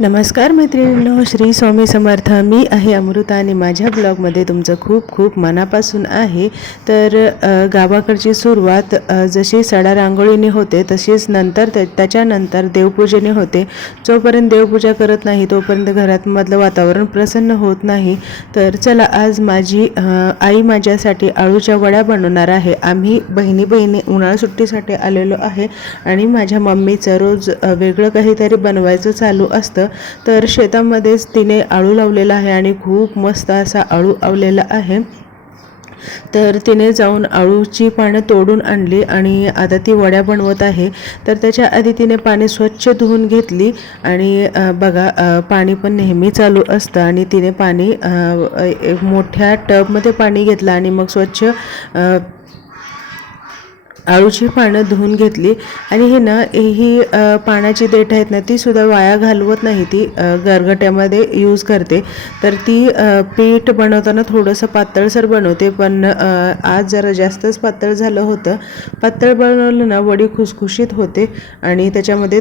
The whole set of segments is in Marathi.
नमस्कार मैत्रिणींनो श्री स्वामी समर्थ. मी आहे अमृता आणि माझ्या ब्लॉगमध्ये तुमचं खूप खूप मनापासून आहे. तर गावाकडची सुरुवात जशी सडा रांगोळीने होते तशीच नंतर ते त्याच्यानंतर देवपूजेने होते. जोपर्यंत देवपूजा करत नाही तोपर्यंत घरातमधलं वातावरण प्रसन्न होत नाही. तर चला आज माझी आई माझ्यासाठी आळूच्या वड्या बनवणार आहे. आम्ही बहिणी बहिणी उन्हाळा सुट्टीसाठी आलेलो आहे आणि माझ्या मम्मीचं रोज वेगळं काहीतरी बनवायचं चालू असतं. तर शेतामध्येच तिने आळू लावलेला आहे आणि खूप मस्त असा आळू आवलेला आहे. तर तिने जाऊन आळूची पानं तोडून आणली आणि आता ती वड्या बनवत आहे. तर त्याच्या आधी तिने पाणी स्वच्छ धुवून घेतली आणि बघा पाणी पण नेहमी चालू असतं आणि तिने पाणी मोठ्या टबमध्ये पाणी घेतलं आणि मग स्वच्छ आळूची पानं धुवून घेतली. आणि हे ना ही पानाची पाण्याची देठ आहेत ना ती सुद्धा वाया घालवत नाही. ती गरगट्यामध्ये यूज करते. तर ती पीठ बनवताना थोडंसं पातळसर बनवते. पण आज जरा जास्तच पातळ झालं होतं. पातळ बनवलं ना वडी खुसखुशीत होते. आणि त्याच्यामध्ये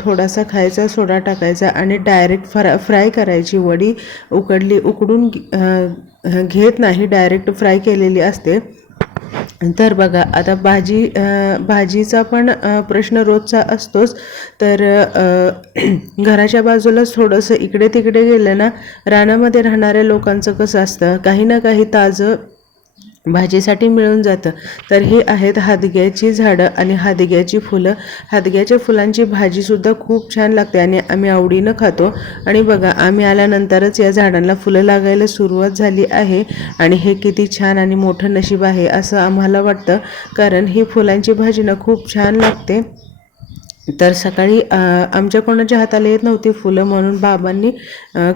थोडासा खायचा सोडा टाकायचा आणि डायरेक्ट फ्रा फ्राय करायची. वडी उकडली उकडून घेत नाही. डायरेक्ट फ्राय केलेली असते. तर बघा आता भाजी भाजीचा पण प्रश्न रोजचा असतोच. तर घराच्या बाजूला थोडंसं इकडे तिकडे गेलं ना रानामध्ये राहणाऱ्या लोकांचं कसं असतं? काही ना काही ताजं भाजीसाठी मिळून जातं. तर ही आहेत हादग्याची झाडं आणि हादग्याची फुलं. हादग्याच्या फुलांची भाजीसुद्धा खूप छान लागते आणि आम्ही आवडीनं खातो. आणि बघा आम्ही आल्यानंतरच या झाडांना फुलं लागायला सुरुवात झाली आहे आणि हे किती छान आणि मोठं नशीब आहे असं आम्हाला वाटतं. कारण ही फुलांची भाजी ना खूप छान लागते. तर सकाळी आमच्या कोणाच्या हाताला येत नव्हती फुलं म्हणून बाबांनी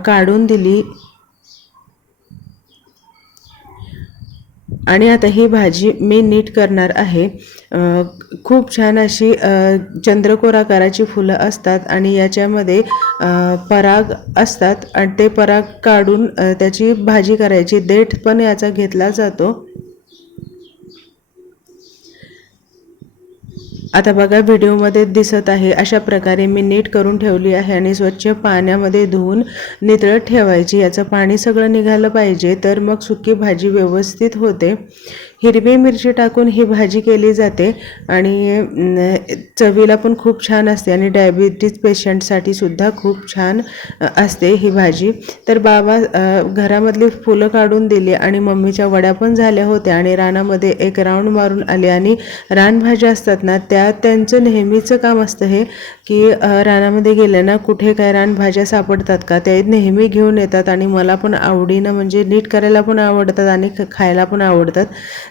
काढून दिली. आणि आता ही भाजी मी नीट करणार आहे. खूप छान अशी चंद्रकोराकाराची चंद्रकोर आकाराची फुलं असतात आणि याच्यामध्ये पराग असतात. आणि ते पराग काढून त्याची भाजी करायची. देठ पण याचा घेतला जातो. आता बघा व्हिडिओमध्ये दिसत आहे अशा प्रकारे मी नीट करून ठेवली आहे आणि स्वच्छ पाण्यामध्ये धुवून नितळत ठेवायची. याचं पाणी सगळं निघालं पाहिजे तर मग सुकी भाजी व्यवस्थित होते. हिरवी मिरची टाकून ही भाजी केली जाते आणि चवीला पण खूप छान असते आणि डायबिटीज पेशंटसाठी सुद्धा खूप छान असते ही भाजी. तर बाबा घरामधली फुलं काढून दिली आणि मम्मीच्या वड्या पण झाल्या होत्या आणि रानामध्ये एक राऊंड मारून आले आणि रानभाज्या असतात ना त्या त्यांचं नेहमीचं काम असतं हे की रानामध्ये गेले ना कुठे काय रानभाज्या सापडतात का ते नेहमी घेऊन येतात आणि मला पण आवडीनं म्हणजे नीट करायला पण आवडतात आणि ख- खायला पण आवडतात.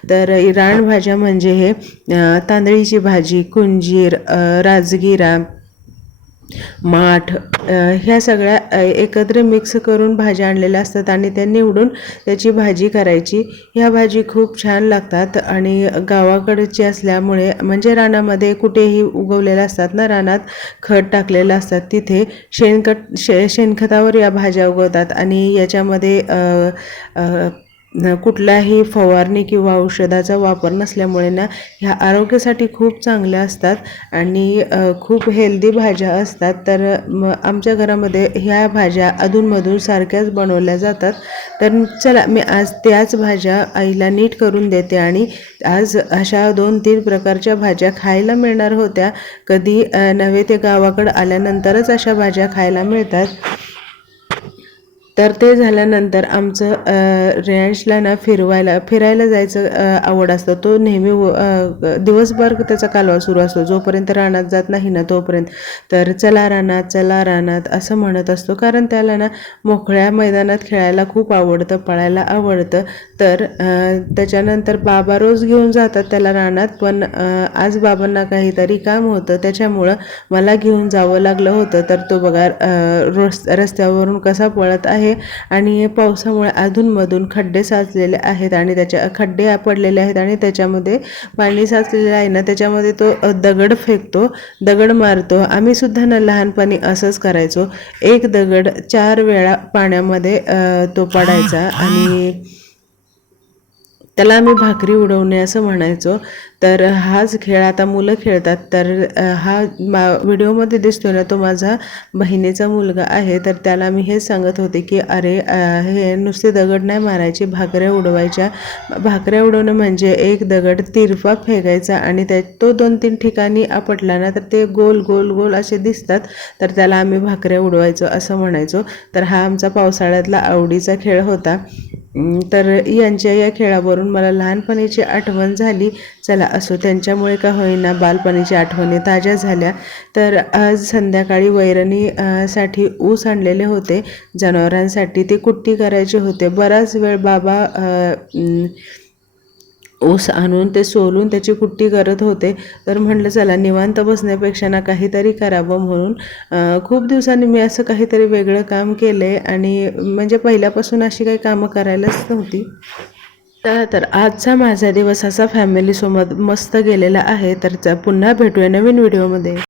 तर रानभाज्या म्हणजे हे तांदळीची भाजी कुंजीर राजगिरा माठ ह्या सगळ्या एकत्र मिक्स करून भाज्या आणलेल्या असतात आणि त्या निवडून त्याची भाजी करायची. ह्या भाजी खूप छान लागतात आणि गावाकडची असल्यामुळे म्हणजे रानामध्ये कुठेही उगवलेल्या असतात ना रानात खत टाकलेलं असतात तिथे शेणखत शे शेणखतावर या भाज्या उगवतात आणि याच्यामध्ये कुठलाही कुठल्याही फवारणी किंवा औषधाचा वापर नसल्यामुळे ना ह्या आरोग्यासाठी खूप चांगल्या असतात आणि खूप हेल्दी भाज्या असतात. तर आमच्या घरामध्ये ह्या भाज्या अधूनमधून सारख्याच बनवल्या जातात. तर चला मी आज त्याच भाज्या आईला नीट करून देते आणि आज अशा दोन तीन प्रकारच्या भाज्या खायला मिळणार होत्या. कधी नव्हे ते गावाकडं आल्यानंतरच अशा भाज्या खायला मिळतात. तर ते झाल्यानंतर आमचं रेयांशला ना फिरवायला फिरायला जायचं आवड असतं. तो नेहमी व- दिवसभर त्याचा कालवा सुरू असतो. जोपर्यंत रानात जात नाही ना तोपर्यंत. तर चला रानात चला रानात असं म्हणत असतो. कारण त्याला ना मोकळ्या मैदानात खेळायला खूप आवडतं पळायला आवडतं. तर त्याच्यानंतर बाबा रोज घेऊन जातात त्याला रानात. पण आज बाबांना काहीतरी काम होतं. त्याच्यामुळं मला घेऊन जावं लागलं होतं. तर तो बघा रस्त्यावरून कसा पळत आहे. आणि पावसामुळे अधूनमधून खड्डे साचलेले आहेत आणि त्याच्या खड्डे पडलेले आहेत आणि त्याच्यामध्ये पाणी साचलेलं आहे ना त्याच्यामध्ये तो दगड फेकतो दगड मारतो. आम्ही सुद्धा ना लहानपणी असंच करायचो. एक दगड चार वेळा पाण्यामध्ये तो पडायचा आणि त्याला आम्ही भाकरी उडवणे असं म्हणायचो. तर हाच खेळ आता मुलं खेळतात. तर हा मा व्हिडिओमध्ये दिसतोय ना तो माझा बहिणीचा मुलगा आहे. तर त्याला मी हेच सांगत होते की अरे हे नुसते दगड नाही मारायचे भाकऱ्या उडवायच्या. भाकऱ्या उडवणं म्हणजे एक दगड तिरपा फेकायचा आणि त्या तो दोन तीन ठिकाणी आपटला ना तर ते गोल गोल गोल असे दिसतात. तर त्याला आम्ही भाकऱ्या उडवायचो असं म्हणायचो. तर हा आमचा पावसाळ्यातला आवडीचा खेळ होता. तर यांच्या या खेळावरून मला लहानपणीची आठवण झाली. चला असो त्यांच्यामुळे का होईना बालपणीची आठवणी ताज्या झाल्या. तर आज संध्याकाळी वैरणी साठी ऊस आणलेले होते. जनावरांसाठी ते कुट्टी करायचे होते. बराच वेळ बाबा आ, ऊस आणून ते सोलून त्याची कुट्टी करत होते. तर म्हटलं चला निवांत बसण्यापेक्षा ना काहीतरी करावं म्हणून खूप दिवसांनी मी असं काहीतरी वेगळं काम केलं आहे आणि म्हणजे पहिल्यापासून अशी काही कामं करायलाच नव्हती. चला तर आजचा माझा दिवस असा फॅमिलीसोबत मस्त गेलेला आहे. तर पुन्हा भेटूया नवीन व्हिडिओमध्ये